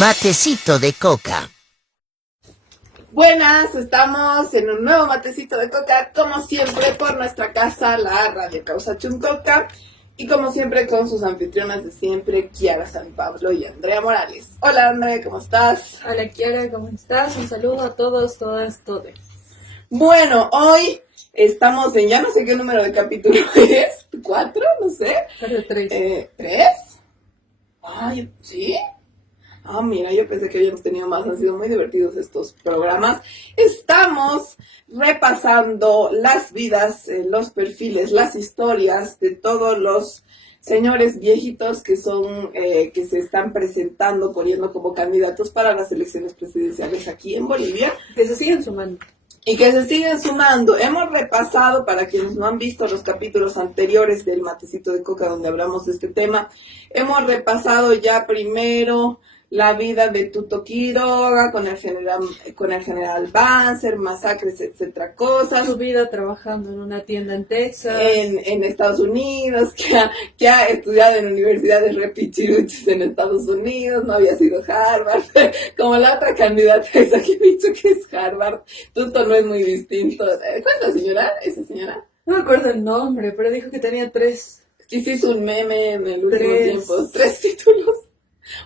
Matecito de coca. Buenas, estamos en un nuevo matecito de coca, como siempre por nuestra casa, la Radio Causa Chuncoca, y como siempre con sus anfitrionas de siempre, Kiara San Pablo y Andrea Morales. Hola Andrea, ¿cómo estás? Hola Kiara, ¿cómo estás? Un saludo a todos, todas, todes. Bueno, hoy estamos en ya no sé qué número de capítulo es, 4, no sé. Pero 3. ¿3? Ay, ¿sí? Ah, mira, yo pensé que habíamos tenido más, han sido muy divertidos estos programas. Estamos repasando las vidas, los perfiles, las historias de todos los señores viejitos que son, que se están presentando, poniendo como candidatos para las elecciones presidenciales aquí en Bolivia. Que se siguen sumando. Y que se siguen sumando. Hemos repasado, para quienes no han visto los capítulos anteriores del Matecito de Coca donde hablamos de este tema, hemos repasado ya primero la vida de Tuto Quiroga con el general Banzer, masacres, etcétera, cosas. Su vida trabajando en una tienda en Texas. En Estados Unidos, que ha estudiado en universidades repichiruchis en Estados Unidos, no había sido Harvard, como la otra candidata esa que he dicho que es Harvard. Tuto no es muy distinto. ¿Cuál es la señora? ¿Esa señora? No me acuerdo el nombre, pero dijo que tenía 3. Que se hizo un meme en el último tiempo. 3 títulos.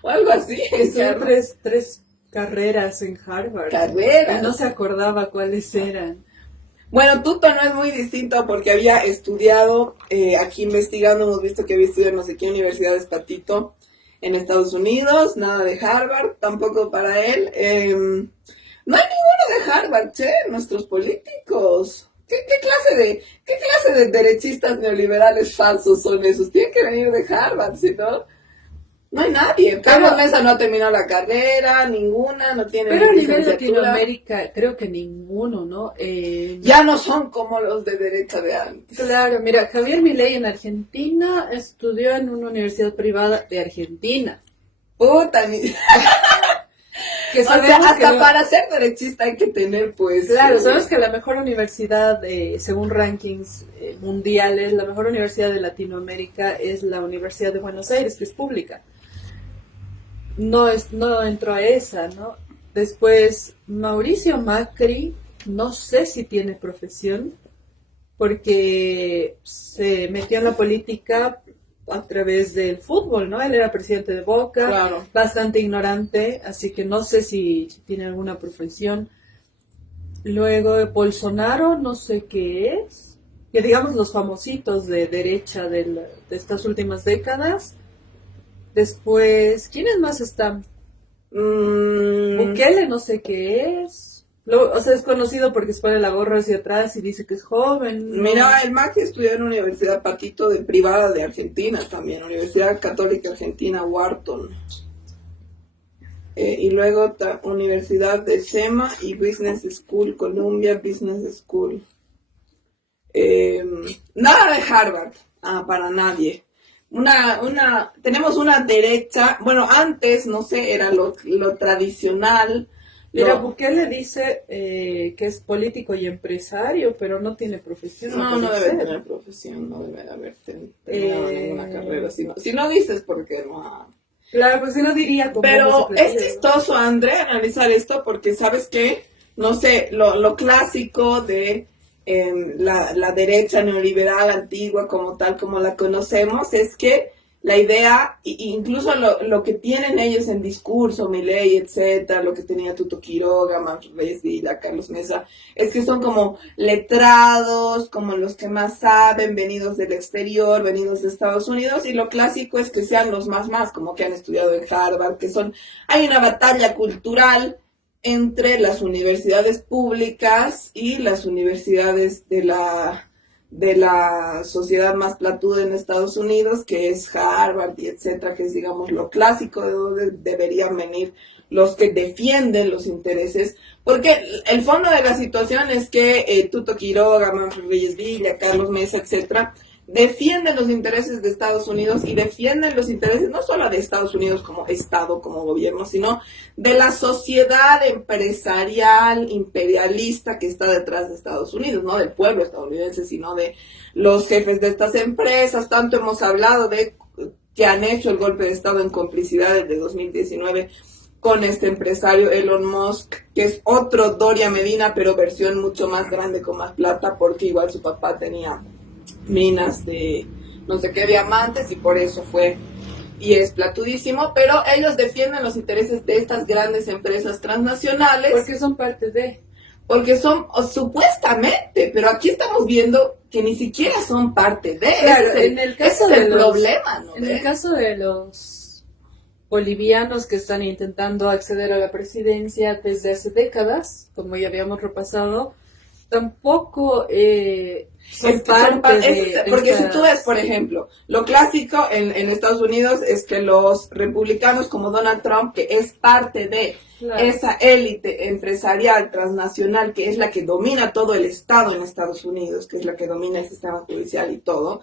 O algo así. Son tres carreras en Harvard. Carreras. Y no se acordaba cuáles eran. Bueno, Tuto no es muy distinto porque había estudiado, aquí investigando, hemos visto que había estudiado en no sé qué universidades Patito en Estados Unidos, nada de Harvard, tampoco para él. No hay ninguno de Harvard, nuestros políticos. ¿Qué clase de derechistas neoliberales falsos son esos? Tienen que venir de Harvard, si no... No hay nadie. Carlos Mesa no ha terminado la carrera, ninguna, no tiene. Pero a nivel Latinoamérica, creo que ninguno, ¿no? Ya no son como los de derecha de antes. Claro, mira, Javier Milei en Argentina estudió en una universidad privada de Argentina. Puta, que o sea, hasta para ser derechista hay que tener, pues... Claro, sabes que la mejor universidad, según rankings mundiales, la mejor universidad de Latinoamérica es la Universidad de Buenos Aires, que es pública. No entró a esa, ¿no? Después, Mauricio Macri, no sé si tiene profesión, porque se metió en la política a través del fútbol, ¿no? Él era presidente de Boca, claro, bastante ignorante, así que no sé si tiene alguna profesión. Luego, Bolsonaro, no sé qué es, que digamos los famositos de derecha de estas últimas décadas. Después, ¿quiénes más están? Bukele, no sé qué es. O sea, es conocido porque se pone la gorra hacia atrás y dice que es joven. Mira, el Macri estudió en la Universidad Patito privada de Argentina también, Universidad Católica Argentina, Wharton. Y luego Universidad de SEMA y Business School, Columbia Business School. Nada de Harvard, para nadie. Tenemos una derecha, bueno, antes, no sé, era lo tradicional. Mira, Bukele dice que es político y empresario, pero no tiene profesión. No debe tener profesión, no debe de haber tenido ninguna carrera. Si no dices, porque no. Claro, pues si no diría como... Pero es chistoso, André, analizar esto, porque ¿sabes qué? No sé, lo clásico de la derecha neoliberal antigua, como tal, como la conocemos, es que la idea, incluso lo que tienen ellos en discurso, Milei, etcétera, lo que tenía Tuto Quiroga, Manfred Reyes Vila, Carlos Mesa, es que son como letrados, como los que más saben, venidos del exterior, venidos de Estados Unidos, y lo clásico es que sean los más, como que han estudiado en Harvard, hay una batalla cultural entre las universidades públicas y las universidades de la sociedad más platuda en Estados Unidos, que es Harvard y etcétera, que es, digamos, lo clásico de donde deberían venir los que defienden los intereses, porque el fondo de la situación es que Tuto Quiroga, Manfred Reyes Villa, Carlos Mesa, etcétera, defienden los intereses de Estados Unidos y defienden los intereses no solo de Estados Unidos como Estado, como gobierno, sino de la sociedad empresarial, imperialista que está detrás de Estados Unidos, no del pueblo estadounidense, sino de los jefes de estas empresas. Tanto hemos hablado de que han hecho el golpe de Estado en complicidad desde 2019 con este empresario Elon Musk, que es otro Doria Medina, pero versión mucho más grande con más plata, porque igual su papá tenía minas de no sé qué diamantes y por eso fue y es platudísimo, pero ellos defienden los intereses de estas grandes empresas transnacionales. Porque son parte de... Porque son, supuestamente, pero aquí estamos viendo que ni siquiera son parte de. Claro, ese en el caso es de el los, problema, ¿no? En el caso de los bolivianos que están intentando acceder a la presidencia desde hace décadas, como ya habíamos repasado, tampoco son parte de porque estas... si tú ves, por ejemplo, lo clásico en Estados Unidos es que los republicanos como Donald Trump, que es parte de esa élite empresarial transnacional, que es la que domina todo el Estado en Estados Unidos, que es la que domina el sistema judicial y todo,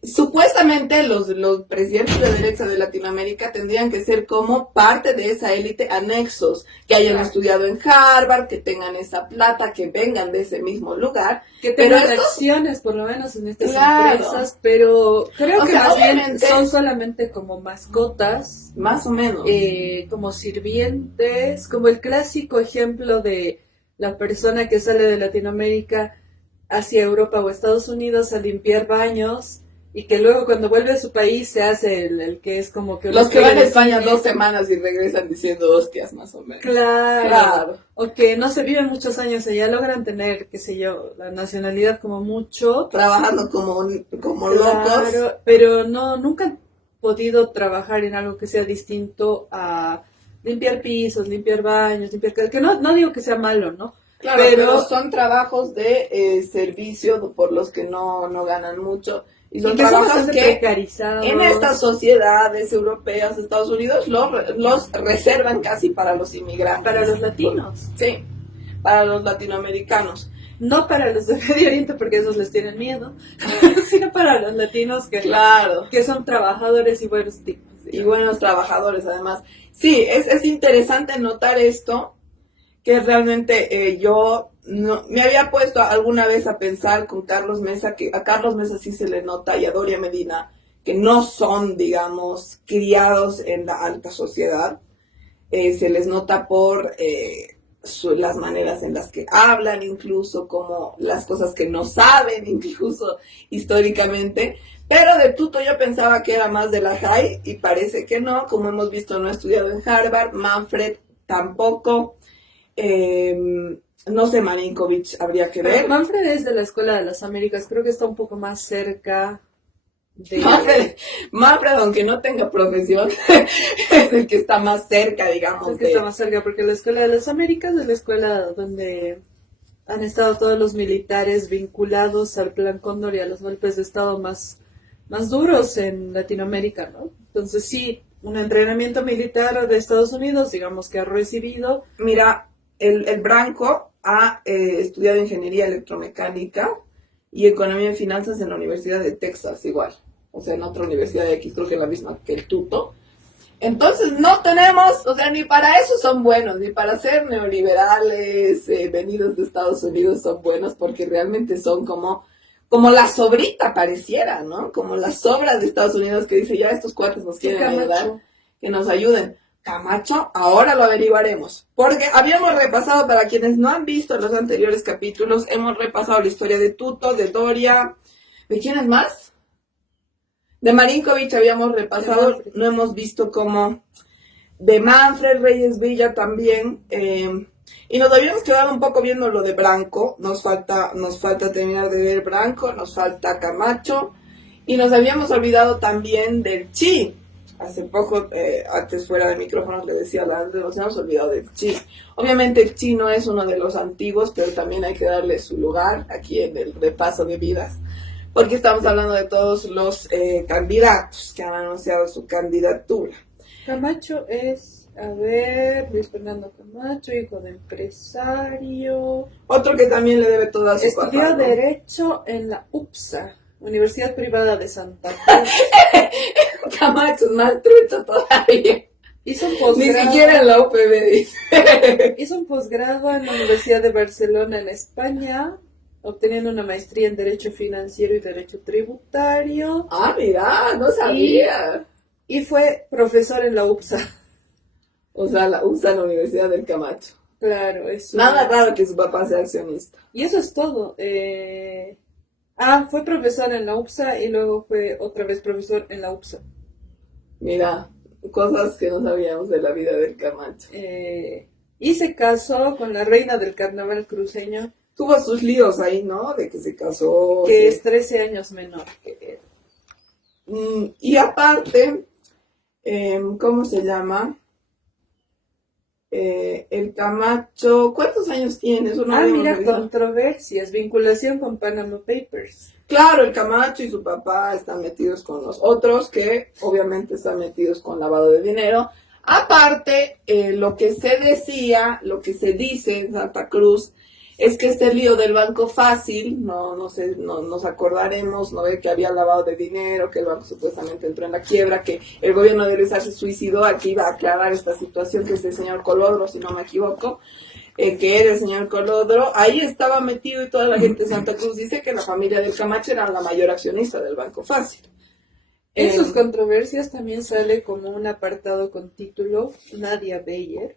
supuestamente los presidentes de derecha de Latinoamérica tendrían que ser como parte de esa élite, anexos, que hayan estudiado en Harvard, que tengan esa plata, que vengan de ese mismo lugar. Que tengan acciones, por lo menos, en estas empresas, pero creo que más bien son solamente como mascotas. Más o menos. Como sirvientes, como el clásico ejemplo de la persona que sale de Latinoamérica hacia Europa o Estados Unidos a limpiar baños, y que luego cuando vuelve a su país se hace el que es como que... Los que van a España 2 semanas y regresan diciendo hostias, más o menos. Claro. O que no se viven muchos años allá, logran tener, qué sé yo, la nacionalidad como mucho. Trabajando como locos. Pero nunca han podido trabajar en algo que sea distinto a limpiar pisos, limpiar baños, que no digo que sea malo, ¿no? Claro, pero son trabajos de servicio por los que no ganan mucho. Y son trabajos que precarizados. En estas sociedades europeas, Estados Unidos, los reservan casi para los inmigrantes. Para los latinos. Sí, para los latinoamericanos. No para los de Medio Oriente, porque esos les tienen miedo, sino para los latinos que son trabajadores y buenos tipos. Y buenos trabajadores, además. Sí, es interesante notar esto, que realmente yo no me había puesto alguna vez a pensar con Carlos Mesa, que a Carlos Mesa sí se le nota, y a Doria Medina, que no son, digamos, criados en la alta sociedad. Se les nota por las maneras en las que hablan, incluso como las cosas que no saben, incluso históricamente. Pero de Tuto yo pensaba que era más de la high, y parece que no. Como hemos visto, no ha estudiado en Harvard. Manfred tampoco. No sé, Marinkovic, habría que ver. Manfred es de la Escuela de las Américas, creo que está un poco más cerca de... Manfred, aunque no tenga profesión, es el que está más cerca, digamos. Es el que está más cerca, porque la Escuela de las Américas es la escuela donde han estado todos los militares vinculados al Plan Cóndor y a los golpes de Estado más duros en Latinoamérica, ¿no? Entonces sí, un entrenamiento militar de Estados Unidos, digamos que ha recibido... Mira, el Branco ha estudiado ingeniería electromecánica y economía y finanzas en la Universidad de Texas, igual. O sea, en otra universidad de aquí, creo que la misma que el Tuto. Entonces, no tenemos, o sea, ni para eso son buenos, ni para ser neoliberales venidos de Estados Unidos son buenos, porque realmente son como la sobrita pareciera, ¿no? Como la sobra de Estados Unidos que dice, ya estos cuates nos quieren ayudar, que nos ayuden. Camacho, ahora lo averiguaremos, porque habíamos repasado, para quienes no han visto los anteriores capítulos, hemos repasado la historia de Tuto, de Doria, ¿de quién es más? De Marinkovic habíamos repasado, no hemos visto como de Manfred Reyes Villa también, y nos habíamos quedado un poco viendo lo de Branco. Nos falta terminar de ver Branco, nos falta Camacho, y nos habíamos olvidado también del Chi. Hace poco, antes fuera de micrófonos, le decía a la Andrés, nos hemos olvidado del Chi. Obviamente el Chi no es uno de los antiguos, pero también hay que darle su lugar aquí en el repaso de vidas, porque estamos hablando de todos los candidatos que han anunciado su candidatura. Camacho es, Luis Fernando Camacho, hijo de empresario. Otro que también le debe toda su Estudió papá, ¿no? Derecho en la UPSA, Universidad Privada de Santa Cruz. Camacho es más trucho todavía. Hizo un posgrado. Ni siquiera en la UPB, dice. Hizo un posgrado en la Universidad de Barcelona, en España, obteniendo una maestría en Derecho Financiero y Derecho Tributario. Ah, mira, no sabía. Y fue profesor en la UPSA. O sea, usa la Universidad del Camacho. Claro, eso. Nada raro que su papá sea accionista. Y eso es todo. Fue profesor en la UPSA y luego fue otra vez profesor en la UPSA. Mira, cosas que no sabíamos de la vida del Camacho. Y se casó con la reina del carnaval cruceño, Tuvo sus líos ahí, ¿no? De que se casó. que sí. es 13 años menor que él. Y aparte, ¿cómo se llama? El Camacho, ¿cuántos años tiene? Eso no habíamos Mira, revisado. controversias, vinculación con Panama Papers. Claro, el Camacho y su papá están metidos con los otros que obviamente están metidos con lavado de dinero. Aparte, lo que se decía, lo que se dice en Santa Cruz, es que este lío del Banco Fácil, no sé, nos acordaremos, ¿no? De que había lavado de dinero, que el banco supuestamente entró en la quiebra, que el gobierno de Elisa se suicidó, aquí iba a aclarar esta situación, que es el señor Colodro, si no me equivoco, que era el señor Colodro, ahí estaba metido y toda la gente de Santa Cruz dice que la familia del Camacho era la mayor accionista del Banco Fácil. En sus controversias también sale como un apartado con título Nadia Beyer.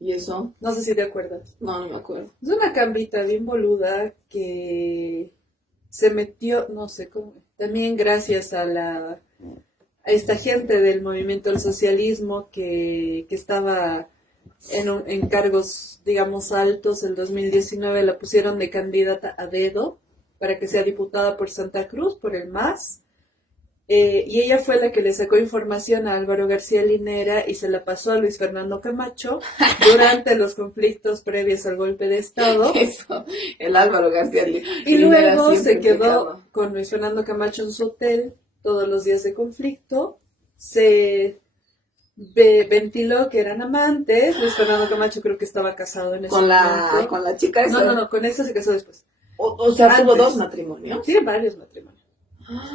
¿Y eso? No sé si te acuerdas. No me acuerdo. Es una cambita bien boluda que se metió, no sé cómo, también gracias a esta gente del movimiento del socialismo que estaba en cargos, digamos, altos. El 2019 la pusieron de candidata a dedo para que sea diputada por Santa Cruz, por el MAS. Y ella fue la que le sacó información a Álvaro García Linera y se la pasó a Luis Fernando Camacho durante los conflictos previos al golpe de Estado. Eso, el Álvaro García Linera. Y luego se siempre quedó impecable. con Luis Fernando Camacho en su hotel todos los días de conflicto. Se ventiló que eran amantes. Luis Fernando Camacho creo que estaba casado en ese Con momento. la chica esa. No, con esa se casó después. O sea, tuvo Antes. 2 matrimonios. Tiene varios matrimonios.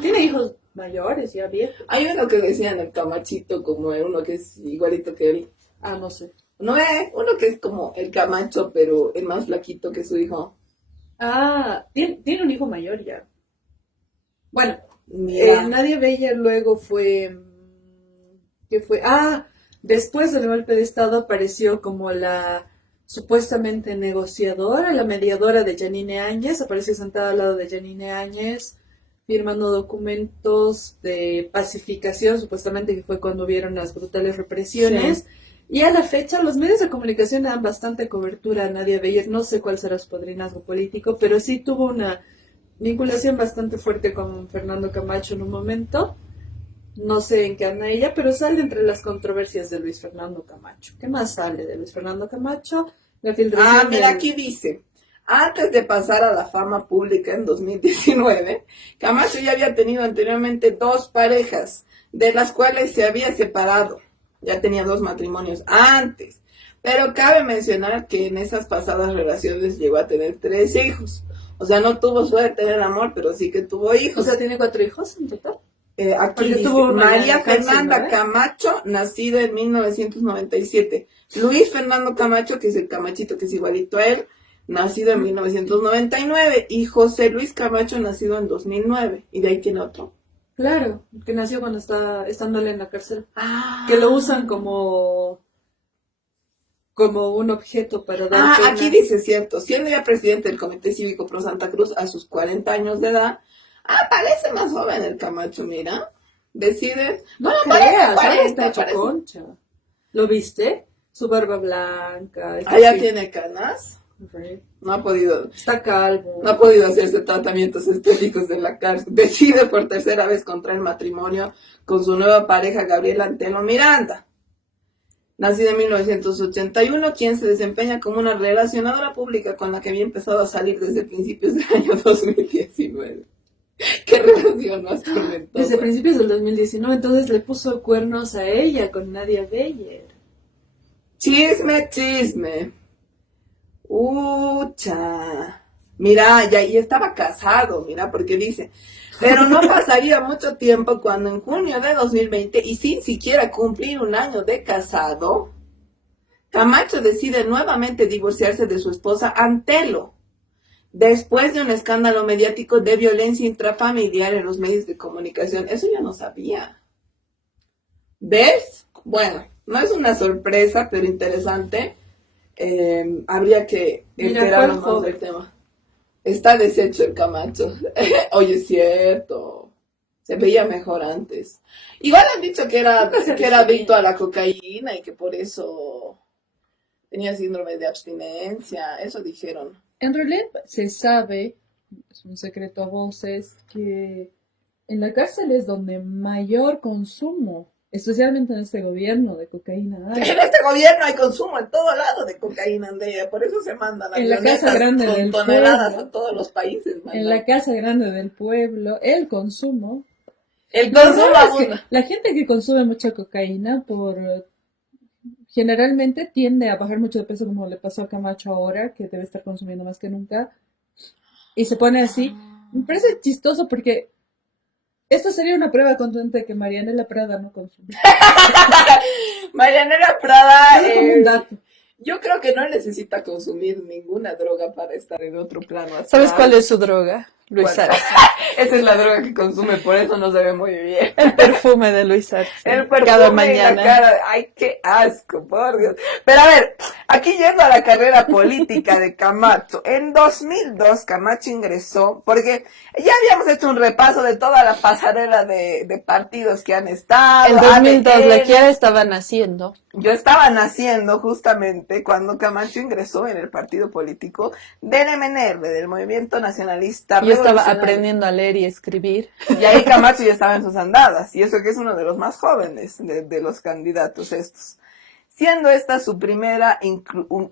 Tiene hijos mayores, ya viejos. Hay uno que decían el Camachito, como uno que es igualito que él. No sé. No es uno que es como el Camacho, pero el más flaquito que su hijo. Tiene un hijo mayor ya. Bueno, Mira. Nadia Beyer luego fue... ¿Qué fue? Después del golpe de Estado apareció como la supuestamente negociadora, la mediadora de Yanine Áñez. Apareció sentada al lado de Yanine Áñez, firmando documentos de pacificación, supuestamente que fue cuando hubieron las brutales represiones. Sí. Y a la fecha los medios de comunicación dan bastante cobertura a Nadia Beyer. No sé cuál será su padrinazgo político, pero sí tuvo una vinculación bastante fuerte con Fernando Camacho en un momento. No sé en qué anda ella, pero sale entre las controversias de Luis Fernando Camacho. ¿Qué más sale de Luis Fernando Camacho? La filtración mira, aquí dice... Antes de pasar a la fama pública en 2019, Camacho ya había tenido anteriormente 2 parejas, de las cuales se había separado. Ya tenía 2 matrimonios antes. Pero cabe mencionar que en esas pasadas relaciones llegó a tener 3 hijos. O sea, no tuvo suerte en el amor, pero sí que tuvo hijos. O sea, ¿tiene 4 hijos en total? Aquí dice, tuvo María cárcel, Fernanda ¿no? Camacho, nacida en 1997. Luis Fernando Camacho, que es el Camachito, que es igualito a él, nacido en 1999, y José Luis Camacho, nacido en 2009, y de ahí tiene otro. Claro, que nació cuando estando él en la cárcel. Que lo usan como un objeto para dar pena. Aquí dice, cierto, siendo ya presidente del Comité Cívico Pro Santa Cruz a sus 40 años de edad, parece más joven el Camacho, mira, decide... No creas, está hecho parece. concha. ¿Lo viste? Su barba blanca. Ya tiene canas. Sí. No ha podido. Está calvo. No ha podido hacerse tratamientos estéticos en la cárcel. Decide por tercera vez contraer matrimonio con su nueva pareja Gabriela Antelo Miranda, nacida en 1981, quien se desempeña como una relacionadora pública con la que había empezado a salir desde principios del año 2019. ¿Qué relación más tormentosa? Desde principios del 2019, entonces le puso cuernos a ella con Nadia Beyer. Chisme. Ucha. Mira, y estaba casado, mira, porque dice, pero no pasaría mucho tiempo cuando en junio de 2020, y sin siquiera cumplir un año de casado, Camacho decide nuevamente divorciarse de su esposa Antelo, después de un escándalo mediático de violencia intrafamiliar en los medios de comunicación. Eso yo no sabía. ¿Ves? Bueno, No es una sorpresa, pero interesante. Habría que enterarnos más del tema. Está deshecho el Camacho. Oye, es cierto. Se veía mejor antes. Igual han dicho que era adicto a la cocaína y que por eso tenía síndrome de abstinencia. Eso dijeron. En realidad se sabe, es un secreto a voces, que en la cárcel es donde mayor consumo, especialmente en este gobierno, de cocaína hay. En este gobierno hay consumo en todo lado de cocaína, Andrea. Por eso se mandan En la Casa Grande con del toneladas Pueblo, a todos los países. en la Casa Grande del Pueblo, el consumo. El consumo Es que abunda. la gente que consume mucha cocaína generalmente tiende a bajar mucho de peso, como le pasó a Camacho ahora, que debe estar consumiendo más que nunca, y se pone así. Me parece chistoso porque esto sería una prueba contundente de que Marianela Prada no consume. Marianela Prada, Solo como un dato. yo creo que no necesita consumir ninguna droga para estar en otro plano astral. ¿Sabes cuál es su droga? Luis ¿Cuál? Arce. Esa es la droga que consume, por eso no se ve muy bien. El perfume de Luis Arce. El perfume cada en mañana. la cara. Ay, qué asco, por Dios. Pero a ver, aquí yendo a la carrera política de Camacho. En 2002 Camacho ingresó, porque ya habíamos hecho un repaso de toda la pasarela de partidos que han estado. En 2002, ADN. la Kiara estaba naciendo. Yo estaba naciendo justamente cuando Camacho ingresó en el partido político del MNR, del Movimiento Nacionalista Yo estaba Revolucionario. aprendiendo a leer y escribir. Y ahí Camacho ya estaba en sus andadas, y eso que es uno de los más jóvenes de los candidatos estos. Siendo esta su primera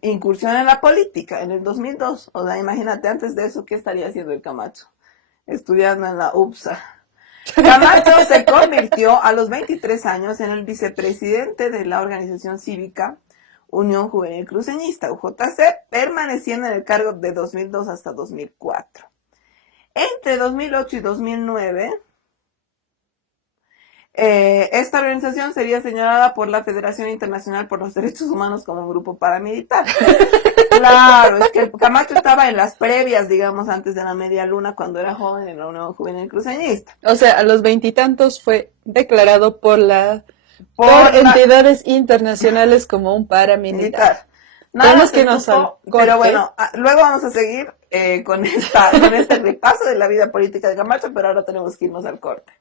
incursión en la política, en el 2002. O sea, imagínate, antes de eso, ¿qué estaría haciendo el Camacho? Estudiando en la UPSA. Camacho se convirtió a los 23 años en el vicepresidente de la organización cívica Unión Juvenil Cruceñista, UJC, permaneciendo en el cargo de 2002 hasta 2004. Entre 2008 y 2009, esta organización sería señalada por la Federación Internacional por los Derechos Humanos como un grupo paramilitar. Claro, es que el Camacho estaba en las previas, digamos, antes de la media luna, cuando era joven en la Unión Juvenil Cruceñista. O sea, a los 20 fue declarado por Por la- entidades internacionales como un paramilitar. Nada Tenemos se que nos supo, corte. pero bueno, luego vamos a seguir con este repaso de la vida política de Camacho, pero ahora tenemos que irnos al corte.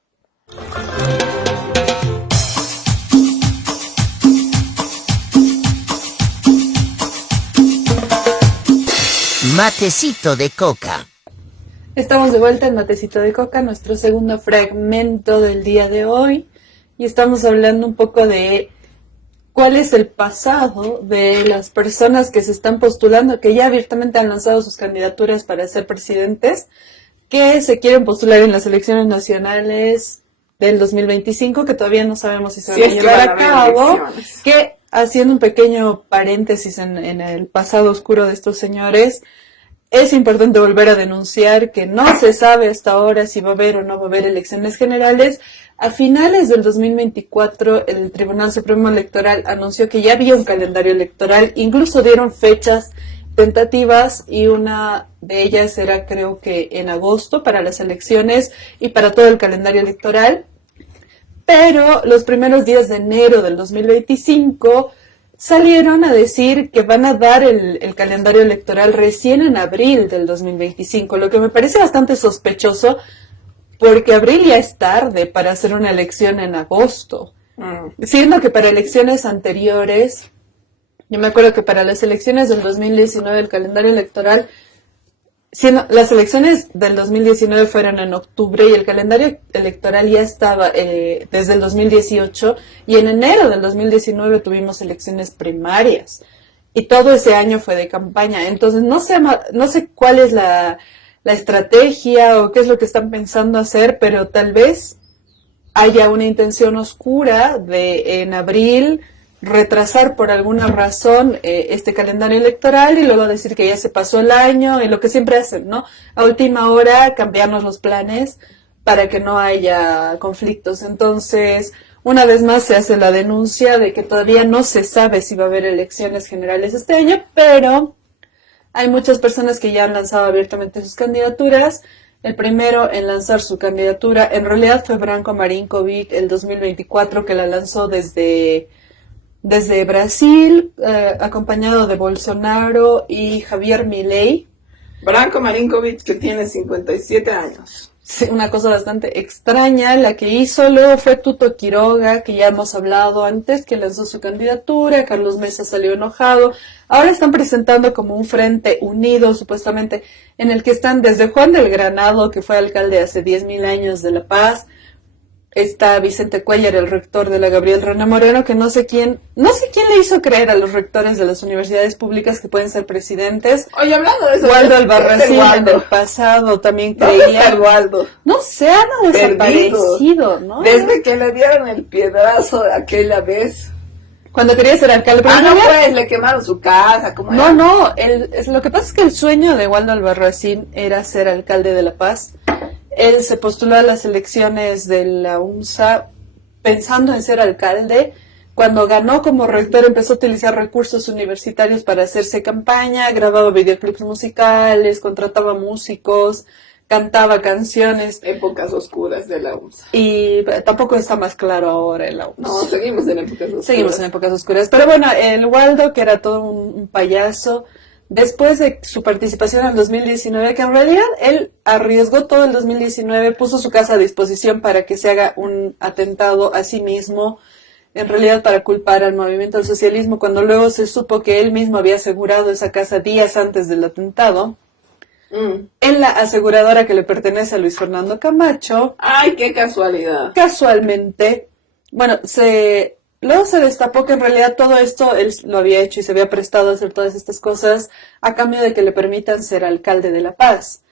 Matecito de coca. Estamos de vuelta en Matecito de Coca, nuestro segundo fragmento del día de hoy, y estamos hablando un poco de cuál es el pasado de las personas que se están postulando, que ya abiertamente han lanzado sus candidaturas para ser presidentes, que se quieren postular en las elecciones nacionales del 2025, que todavía no sabemos si se van Si a es que llevar van a a haber cabo, elecciones. que haciendo un pequeño paréntesis en el pasado oscuro de estos señores, es importante volver a denunciar que no se sabe hasta ahora si va a haber o no va a haber elecciones generales. A finales del 2024, el Tribunal Supremo Electoral anunció que ya había un calendario electoral, incluso dieron fechas tentativas y una de ellas era, creo que en agosto, para las elecciones y para todo el calendario electoral. Pero los primeros días de enero del 2025 salieron a decir que van a dar el calendario electoral recién en abril del 2025, lo que me parece bastante sospechoso, porque abril ya es tarde para hacer una elección en agosto. Siendo que para elecciones anteriores, yo me acuerdo que para las elecciones del 2019 el calendario electoral, las elecciones del 2019 fueron en octubre y el calendario electoral ya estaba desde el 2018, y en enero del 2019 tuvimos elecciones primarias y todo ese año fue de campaña. Entonces no sé cuál es la estrategia o qué es lo que están pensando hacer, pero tal vez haya una intención oscura de en abril retrasar por alguna razón este calendario electoral y luego decir que ya se pasó el año, y lo que siempre hacen, ¿no? A última hora cambiarnos los planes para que no haya conflictos. Entonces, una vez más se hace la denuncia de que todavía no se sabe si va a haber elecciones generales este año, pero hay muchas personas que ya han lanzado abiertamente sus candidaturas. El primero en lanzar su candidatura en realidad fue Branko Marinkovic el 2024, que la lanzó desde desde Brasil, acompañado de Bolsonaro y Javier Milei. Branko Marinkovic, que tiene 57 años. Sí, una cosa bastante extraña la que hizo. Luego fue Tuto Quiroga, que ya hemos hablado antes, que lanzó su candidatura. Carlos Mesa salió enojado. Ahora están presentando como un frente unido, supuestamente, en el que están desde Juan del Granado, que fue alcalde hace 10.000 años de La Paz. Está Vicente Cuéllar, el rector de la Gabriel Rana Moreno, que no sé quién le hizo creer a los rectores de las universidades públicas que pueden ser presidentes. Oye, hablando de eso, Waldo Albarracín en el pasado también ¿dónde creía. está el Waldo? No sé, han desaparecido, ¿no? Desde que le dieron el piedrazo aquella vez. Cuando quería ser alcalde. Pero No, en realidad- pues, le quemaron su casa. ¿Cómo era? No, lo que pasa es que el sueño de Waldo Albarracín era ser alcalde de La Paz. Él se postuló a las elecciones de la UNSA pensando en ser alcalde. Cuando ganó como rector empezó a utilizar recursos universitarios para hacerse campaña, grababa videoclips musicales, contrataba músicos, cantaba canciones. Épocas oscuras de la UNSA. Y tampoco está más claro ahora en la UNSA. No, seguimos en épocas oscuras. Seguimos en épocas oscuras. Pero bueno, el Waldo, que era todo un payaso, después de su participación en el 2019, que en realidad él arriesgó todo el 2019, puso su casa a disposición para que se haga un atentado a sí mismo, en realidad para culpar al movimiento del socialismo, cuando luego se supo que él mismo había asegurado esa casa días antes del atentado. En la aseguradora que le pertenece a Luis Fernando Camacho, Ay, qué casualidad. casualmente, bueno, luego se destapó que en realidad todo esto él lo había hecho y se había prestado a hacer todas estas cosas a cambio de que le permitan ser alcalde de La Paz.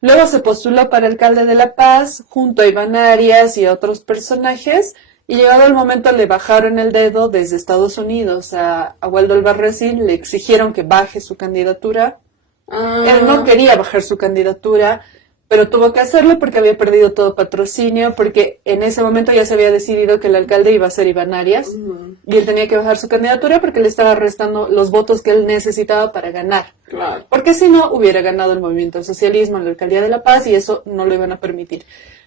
Luego se postuló para alcalde de La Paz junto a Iván Arias y a otros personajes, y llegado el momento le bajaron el dedo desde Estados Unidos a Waldo Albarracín, le exigieron que baje su candidatura. Él no quería bajar su candidatura, pero tuvo que hacerlo porque había perdido todo patrocinio, porque en ese momento ya se había decidido que el alcalde iba a ser Iván Arias, y él tenía que bajar su candidatura porque le estaba restando los votos que él necesitaba para ganar. Claro. Porque si no, hubiera ganado el movimiento del socialismo en la alcaldía de La Paz, y eso no lo iban a permitir.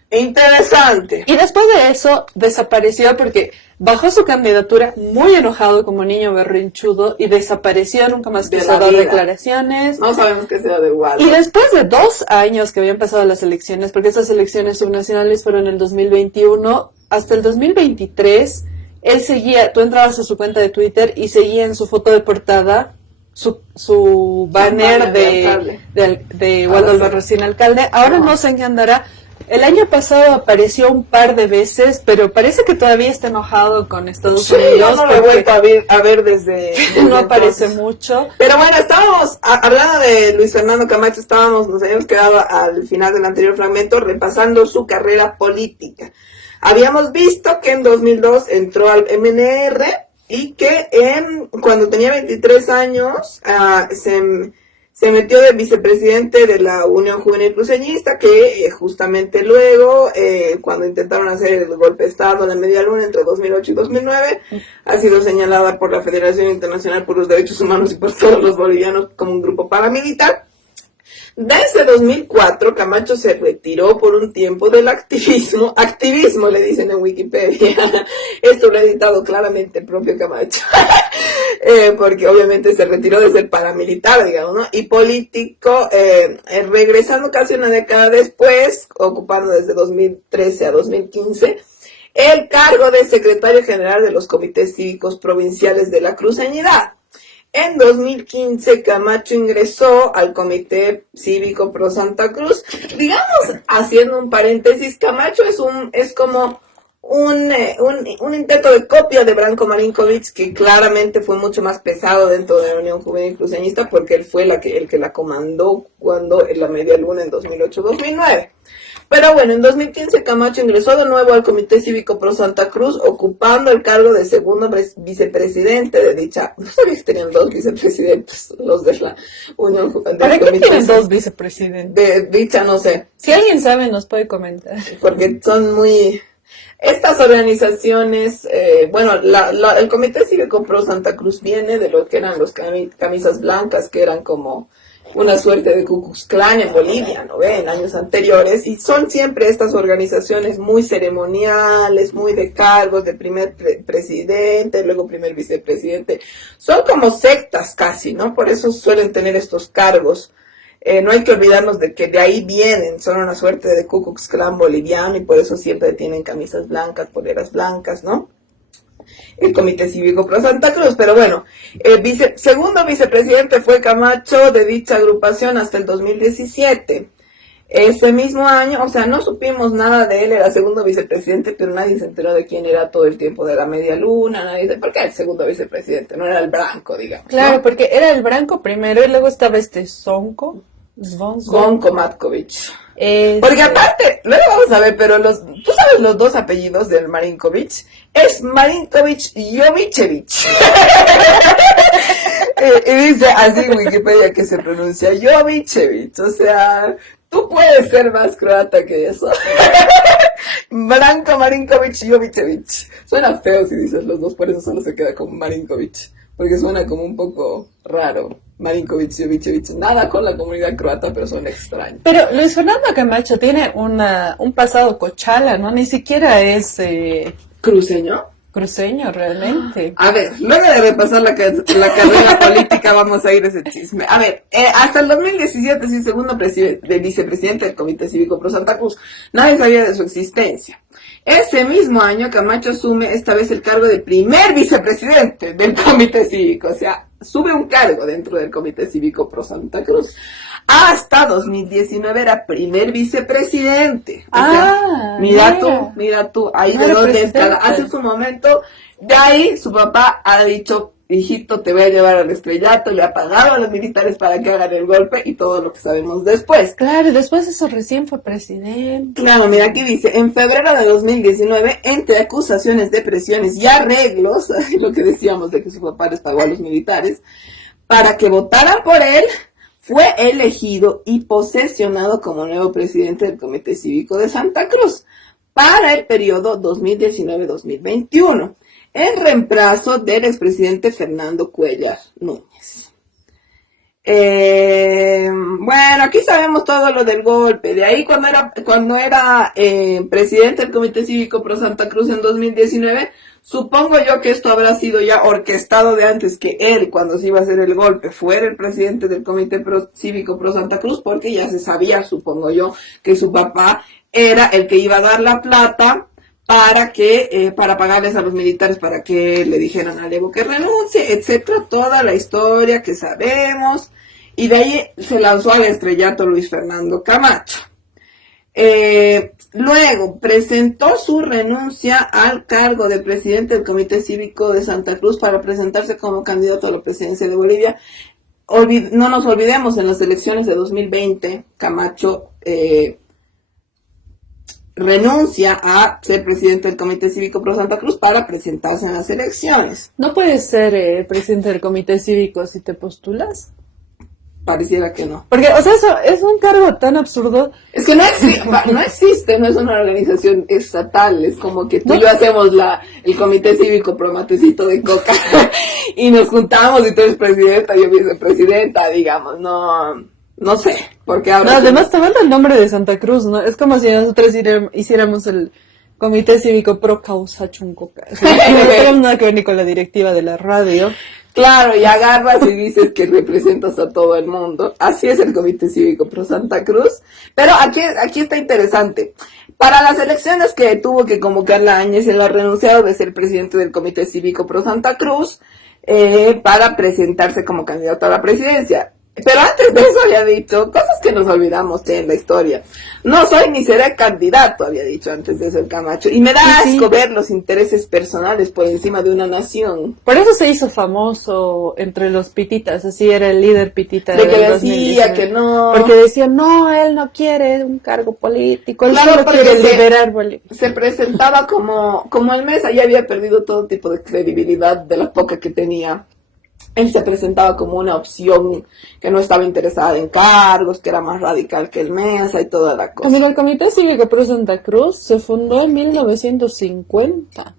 Interesante. Y después de eso desapareció porque bajó su candidatura muy enojado como niño berrinchudo y desapareció, nunca más De quiso la dar vida. declaraciones. No sabemos qué sea de Waldo. Y después de 2 años que habían pasado las elecciones, porque esas elecciones subnacionales fueron en el 2021, hasta el 2023, él seguía, tú entrabas a su cuenta de Twitter y seguía en su foto de portada su banner de Waldo Albarracín alcalde. Ahora no sé en qué andará. El año pasado apareció un par de veces, pero parece que todavía está enojado con Estados Unidos. Yo no lo he porque vuelto a ver desde no aparece entonces. mucho. Pero bueno, estábamos hablando de Luis Fernando Camacho, nos habíamos quedado al final del anterior fragmento repasando su carrera política. Habíamos visto que en 2002 entró al MNR y que cuando tenía 23 años se metió de vicepresidente de la Unión Juvenil Cruceñista, que justamente luego, cuando intentaron hacer el golpe de Estado en la media luna entre 2008 y 2009, ha sido señalada por la Federación Internacional por los Derechos Humanos y por todos los bolivianos como un grupo paramilitar. Desde 2004, Camacho se retiró por un tiempo del activismo le dicen en Wikipedia, esto lo ha editado claramente el propio Camacho, porque obviamente se retiró de ser paramilitar, digamos, ¿no? Y político, regresando casi una década después, ocupando desde 2013 a 2015, el cargo de secretario general de los comités cívicos provinciales de la Cruceñidad. En 2015, Camacho ingresó al Comité Cívico Pro Santa Cruz. Digamos, haciendo un paréntesis, Camacho es como un intento de copia de Branko Marinkovic, que claramente fue mucho más pesado dentro de la Unión Juvenil Cruceñista, porque él fue el que la comandó cuando en la media luna en 2008-2009. Pero bueno, en 2015 Camacho ingresó de nuevo al Comité Cívico Pro Santa Cruz, ocupando el cargo de segundo vicepresidente de dicha. No sabía que tenían 2 vicepresidentes, los de la Unión Juvenil. ¿Para qué tienen 2 vicepresidentes? De dicha, no sé, Si alguien sabe, nos puede comentar. porque son muy Estas organizaciones, bueno, el Comité Cívico Pro Santa Cruz viene de lo que eran los camisas blancas, que eran como una suerte de Ku Klux Klan en Bolivia, ¿no ve? En años anteriores, y son siempre estas organizaciones muy ceremoniales, muy de cargos, de primer presidente, luego primer vicepresidente, son como sectas casi, ¿no? Por eso suelen tener estos cargos. No hay que olvidarnos de que de ahí vienen, son una suerte de Ku Klux Klan boliviano, y por eso siempre tienen camisas blancas, poleras blancas, ¿no? El Comité Cívico Pro Santa Cruz, pero bueno, segundo vicepresidente fue Camacho de dicha agrupación hasta el 2017. Ese mismo año, o sea, no supimos nada de él, era segundo vicepresidente, pero nadie se enteró de quién era todo el tiempo de la media luna, ¿por qué era el segundo vicepresidente? No era el Branco, digamos. Claro, ¿no? porque era el Branco primero y luego estaba Zvonko Matkovic. Porque aparte, luego vamos a ver, pero ¿tú sabes los dos apellidos del Marinkovic? Es Marinkovic Jovicevic. Y dice así en Wikipedia que se pronuncia Jovicevic. O sea, tú puedes ser más croata que eso. Branko Marinkovic Jovicevic. Suena feo si dices los dos, por eso solo se queda con Marinkovic. Porque suena como un poco raro. Marinkovic, Jovicevic, nada con la comunidad croata, pero son extraños. Pero Luis Fernando Camacho tiene un pasado cochala, ¿no? Ni siquiera es ¿Cruceño? cruceño realmente. A ver, luego de repasar la carrera política, vamos a ir a ese chisme. A ver, hasta el 2017, sí, segundo vicepresidente del Comité Cívico Pro Santa Cruz, nadie sabía de su existencia. Ese mismo año, Camacho asume esta vez el cargo de primer vicepresidente del Comité Cívico, o sea, sube un cargo dentro del Comité Cívico Pro Santa Cruz. Hasta 2019 era primer vicepresidente. O sea, mira tú, ahí de dónde está. Hace su momento, de ahí su papá ha dicho, hijito, te voy a llevar al estrellato, le ha pagado a los militares para que hagan el golpe y todo lo que sabemos después. Claro, después eso recién fue presidente. Claro, mira, aquí dice, en febrero de 2019, entre acusaciones de presiones y arreglos, lo que decíamos de que su papá les pagó a los militares, para que votaran por él, fue elegido y posesionado como nuevo presidente del Comité Cívico de Santa Cruz para el periodo 2019-2021, en reemplazo del expresidente Fernando Cuéllar Núñez. Bueno, aquí sabemos todo lo del golpe. De ahí cuando era presidente del Comité Cívico Pro Santa Cruz en 2019, supongo yo que esto habrá sido ya orquestado de antes que él, cuando se iba a hacer el golpe, fuera el presidente del Comité Cívico Pro Santa Cruz, porque ya se sabía, supongo yo, que su papá era el que iba a dar la plata para pagarles a los militares para que le dijeran a Evo que renuncie, etcétera, toda la historia que sabemos, y de ahí se lanzó al estrellato Luis Fernando Camacho. Luego presentó su renuncia al cargo de presidente del Comité Cívico de Santa Cruz para presentarse como candidato a la presidencia de Bolivia. No nos olvidemos, en las elecciones de 2020, Camacho renuncia a ser presidente del Comité Cívico Pro Santa Cruz para presentarse en las elecciones. ¿No puedes ser presidente del Comité Cívico si te postulas? Pareciera que no. Porque, o sea, eso es un cargo tan absurdo. Es que no existe, no es una organización estatal, es como que tú y yo hacemos el Comité Cívico Pro Matecito de Coca y nos juntamos y tú eres presidenta y yo vicepresidenta, digamos, no sé, porque ahora... No, además te manda el nombre de Santa Cruz, ¿no? Es como si nosotros hiciéramos el Comité Cívico Pro Causa Chuncoca. O sea, no tenemos nada que ver ni con la directiva de la radio. Claro, y agarras y dices que representas a todo el mundo. Así es el Comité Cívico Pro Santa Cruz. Pero aquí está interesante. Para las elecciones que tuvo que convocar la Áñez, él ha renunciado de ser presidente del Comité Cívico Pro Santa Cruz para presentarse como candidato a la presidencia. Pero antes de eso había dicho cosas que nos olvidamos en la historia. No soy ni seré candidato, había dicho antes de eso el Camacho. Y me da asco ver los intereses personales por encima de una nación. Por eso se hizo famoso entre los pititas, así era el líder pitita. De que decía que no. Porque decían, no, él no quiere un cargo político, él claro, solo quiere liberar Bolivia. Se presentaba como el Mesa, ya había perdido todo tipo de credibilidad de la poca que tenía. Él se presentaba como una opción que no estaba interesada en cargos, que era más radical que el Mesa y toda la cosa. Mira, el Comité Cívico Pro Santa Cruz se fundó en 1950.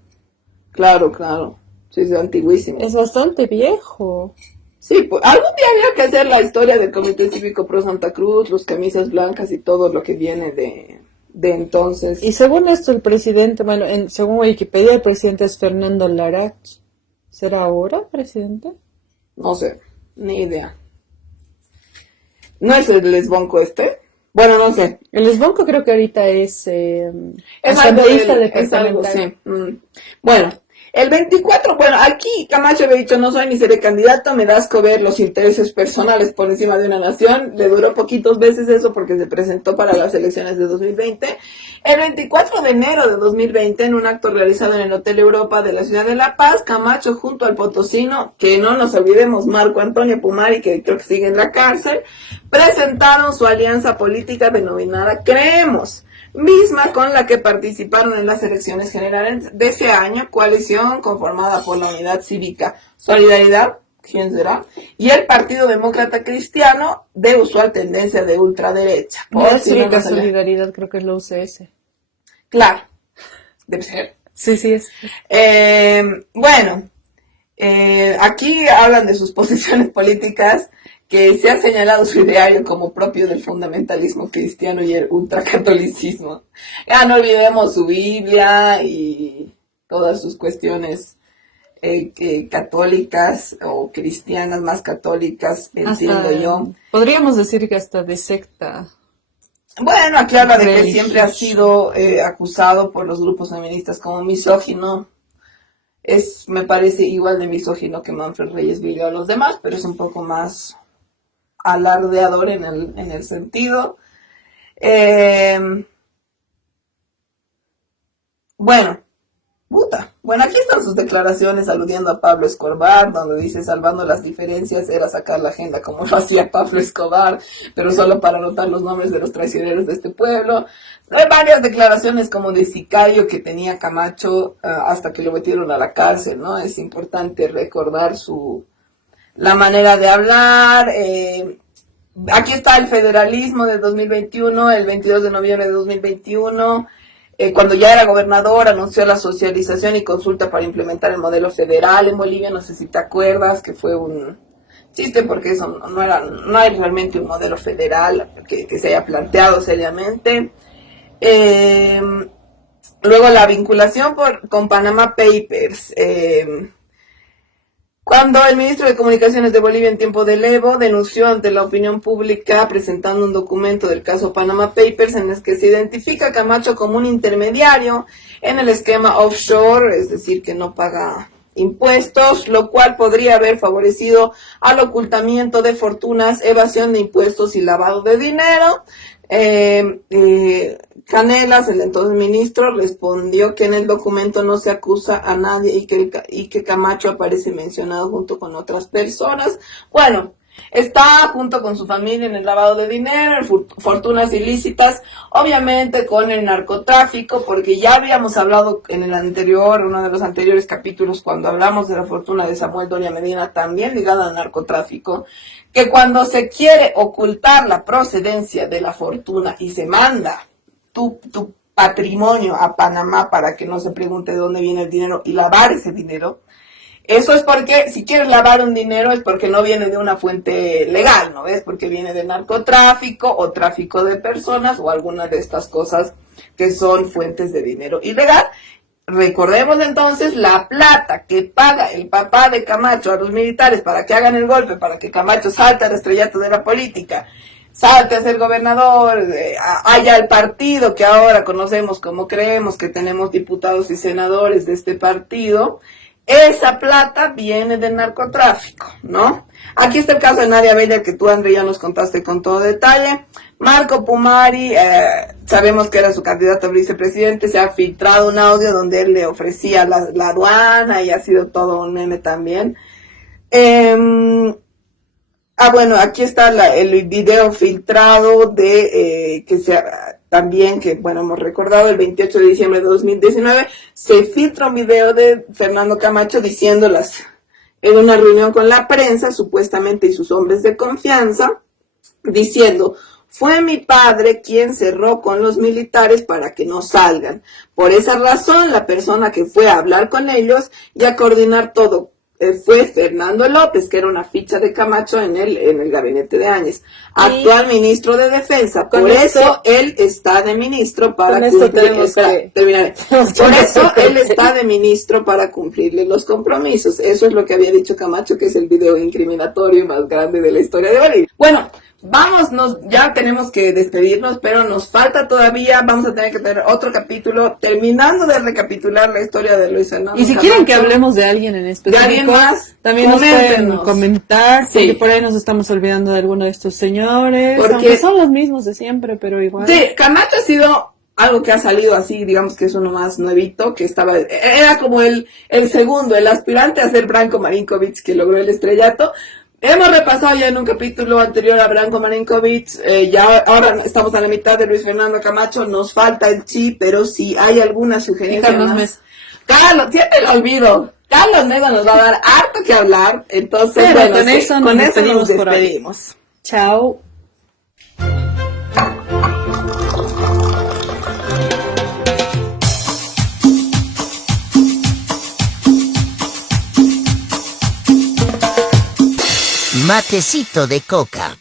Claro, claro. Sí, es antiguísimo. Es bastante viejo. Sí, pues algún día había que hacer la historia del Comité Cívico Pro Santa Cruz, los camisas blancas y todo lo que viene de entonces. Y según esto, el presidente, bueno, según Wikipedia, el presidente es Fernando Larach. ¿Será ahora presidente? No sé, ni idea. ¿No es el lesbonco este? Bueno, no sé. El Esbonco creo que ahorita es Algo asambleísta es algo, departamental. sí. Bueno, el 24, bueno, aquí Camacho había dicho, no soy ni seré candidato, me da asco ver los intereses personales por encima de una nación. Le duró poquitos veces eso porque se presentó para las elecciones de 2020. El 24 de enero de 2020, en un acto realizado en el Hotel Europa de la ciudad de La Paz, Camacho junto al potosino, que no nos olvidemos, Marco Antonio Pumari, que creo que sigue en la cárcel, presentaron su alianza política denominada Creemos, misma con la que participaron en las elecciones generales de ese año, coalición conformada por la Unidad Cívica Solidaridad, ¿quién será? Y el Partido Demócrata Cristiano, de usual tendencia de ultraderecha. Unidad Si no Cívica nos sale. Solidaridad creo que es la UCS. Claro, debe ser. Sí, es. Bueno, aquí hablan de sus posiciones políticas, que se ha señalado su ideario como propio del fundamentalismo cristiano y el ultracatolicismo. Ya no olvidemos su Biblia y todas sus cuestiones católicas o cristianas, más católicas, entiendo yo. Podríamos decir que hasta de secta. Bueno, aquí habla de que Religioso. siempre ha sido acusado por los grupos feministas como misógino. Me parece igual de misógino que Manfred Reyes Villa o los demás, pero es un poco más alardeador en el sentido. Bueno, aquí están sus declaraciones aludiendo a Pablo Escobar, donde dice, salvando las diferencias era sacar la agenda como lo hacía Pablo Escobar, pero solo para anotar los nombres de los traicioneros de este pueblo. Hay varias declaraciones como de sicario que tenía Camacho hasta que lo metieron a la cárcel, ¿no? Es importante recordar la manera de hablar. Aquí está el federalismo de 2021, el 22 de noviembre de 2021. Cuando ya era gobernador, anunció la socialización y consulta para implementar el modelo federal en Bolivia. No sé si te acuerdas, que fue un chiste porque eso no hay realmente un modelo federal que se haya planteado seriamente. Luego la vinculación con Panama Papers. Cuando el ministro de Comunicaciones de Bolivia en tiempo del Evo denunció ante la opinión pública presentando un documento del caso Panama Papers en el que se identifica a Camacho como un intermediario en el esquema offshore, es decir, que no paga impuestos, lo cual podría haber favorecido al ocultamiento de fortunas, evasión de impuestos y lavado de dinero. Canelas, el entonces ministro, respondió que en el documento no se acusa a nadie y que Camacho aparece mencionado junto con otras personas. Bueno, está junto con su familia en el lavado de dinero, en fortunas ilícitas, obviamente con el narcotráfico, porque ya habíamos hablado en uno de los anteriores capítulos, cuando hablamos de la fortuna de Samuel Doria Medina, también ligada al narcotráfico, que cuando se quiere ocultar la procedencia de la fortuna y se manda tu patrimonio a Panamá para que no se pregunte de dónde viene el dinero y lavar ese dinero, eso es porque si quieres lavar un dinero es porque no viene de una fuente legal, ¿no ves? Porque viene del narcotráfico o tráfico de personas o alguna de estas cosas que son fuentes de dinero ilegal. Recordemos entonces la plata que paga el papá de Camacho a los militares para que hagan el golpe, para que Camacho salte al estrellato de la política, salte a ser gobernador, haya el partido que ahora conocemos como Creemos, que tenemos diputados y senadores de este partido. Esa plata viene del narcotráfico, ¿no? Aquí está el caso de Nadia Bella, que tú, André, ya nos contaste con todo detalle. Marco Pumari, sabemos que era su candidato a vicepresidente, se ha filtrado un audio donde él le ofrecía la aduana y ha sido todo un meme también. Bueno, aquí está el video filtrado de también, que bueno, hemos recordado, el 28 de diciembre de 2019, se filtra un video de Fernando Camacho diciendo en una reunión con la prensa, supuestamente y sus hombres de confianza, diciendo: fue mi padre quien cerró con los militares para que no salgan. Por esa razón, la persona que fue a hablar con ellos y a coordinar todo fue Fernando López, que era una ficha de Camacho en el gabinete de Áñez, actual ministro de Defensa. Por eso él está de ministro para cumplirle los compromisos. Eso es lo que había dicho Camacho, que es el video incriminatorio más grande de la historia de Bolivia. Bueno, ya tenemos que despedirnos, pero nos falta todavía, vamos a tener que tener otro capítulo terminando de recapitular la historia de Luis Fernando Y si Camacho. quieren que hablemos de alguien en específico, ¿De alguien más? también nos pueden comentar, Sí. porque por ahí nos estamos olvidando de alguno de estos señores, Porque aunque son los mismos de siempre, pero igual. Sí, Camacho ha sido algo que ha salido así, digamos que es uno más nuevito, que era como el segundo, el aspirante a ser Branko Marinkovic, que logró el estrellato. Hemos repasado ya en un capítulo anterior a Branko Marinkovic, ahora estamos a la mitad de Luis Fernando Camacho, nos falta el chi, pero si hay alguna sugerencia más. Carlos, siempre lo olvido. Carlos Mesa nos va a dar harto que hablar, entonces Pero bueno, con eso nos despedimos por hoy. despedimos. Chao. Matecito de coca.